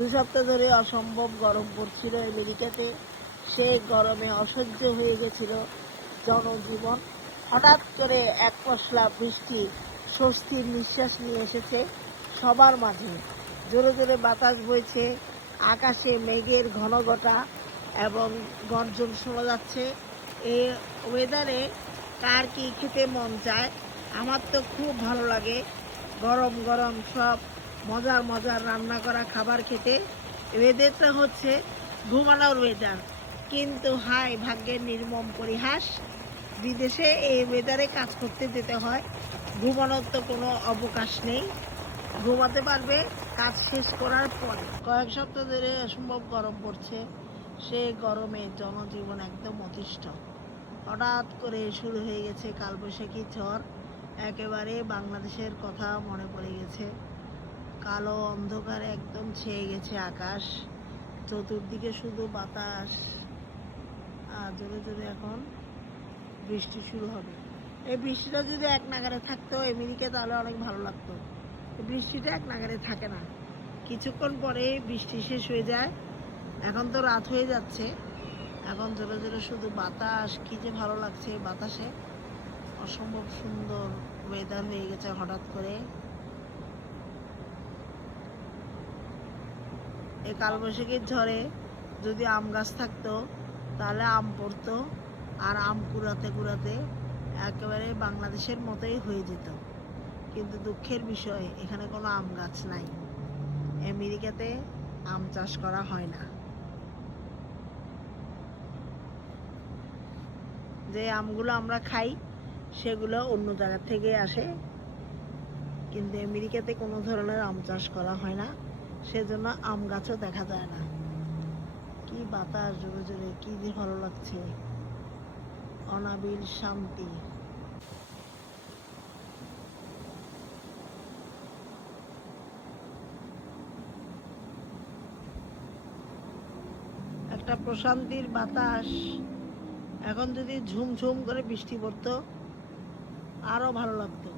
2 সপ্তাহ ধরে অসম্ভব গরম পড়ছিল আমেরিকাতে। সেই গরমে অসহ্য হয়ে গেছিল জনজীবন। হঠাৎ করে এক পশলা বৃষ্টি স্বস্তির নিঃশ্বাস নিয়ে এসেছে সবার মাঝে। জোরে জোরে বাতাস বইছে, আকাশে মেঘের ঘনঘটা এবং গর্জন শোনা যাচ্ছে। এই ওয়েদারে কার কি খেতে মন চায়? আমার তো খুব ভালো লাগে গরম গরম সব মজার মজার রান্না করা খাবার খেতে। ওয়েদারটা হচ্ছে ঘুমানোর ওয়েদার, কিন্তু হায় ভাগ্যের নির্মম পরিহাস, বিদেশে এই ওয়েদারে কাজ করতে যেতে হয়। ঘুমানোর তো কোনো অবকাশ নেই, ঘুমাতে পারবে কাজ শেষ করার পরে। কয়েক সপ্তাহ ধরে অসম্ভব গরম পড়ছে। সে গরমে জনজীবন একদম অতিষ্ঠ। হঠাৎ করে শুরু হয়ে গেছে কালবৈশাখী ঝড়। একেবারে বাংলাদেশের কথা মনে পড়ে গেছে। কালো অন্ধকারে একদম ছেয়ে গেছে আকাশ, চতুর্দিকে শুধু বাতাস, আর জোরে জোরে এখন বৃষ্টি শুরু হবে। এই বৃষ্টিটা যদি এক নাগারে থাকতো আমেরিকা, তাহলে অনেক ভালো লাগতো। এই বৃষ্টিটা এক নাগারে থাকে না, কিছুক্ষণ পরে বৃষ্টি শেষ হয়ে যায়। এখন তো রাত হয়ে যাচ্ছে, এখন জোরে জোরে শুধু বাতাস। কি যে ভালো লাগছে বাতাসে, অসম্ভব সুন্দর ওয়েদার হয়ে গেছে হঠাৎ করে। এই কালবৈশাখীর ঝড়ে যদি আম গাছ থাকতো তাহলে আম পড়তো, আর আম কুড়াতে কুড়াতে একেবারে বাংলাদেশের মতোই হয়ে যেত। কিন্তু দুঃখের বিষয়, এখানে কোনো আম গাছ নাই। আমেরিকাতে আম চাষ করা হয় না। যে আমগুলো আমরা খাই সেগুলো অন্য জায়গা থেকে আসে, কিন্তু আমেরিকাতে কোনো ধরনের আম চাষ করা হয় না, সেজন্য আম গাছও দেখা যায় না। কি বাতাস জোরে জোরে, কি যে ভালো লাগছে, অনাবিল শান্তি। একটা প্রশান্তির বাতাস। এখন যদি ঝুমঝুম করে বৃষ্টি পড়তো আরো ভালো লাগতো।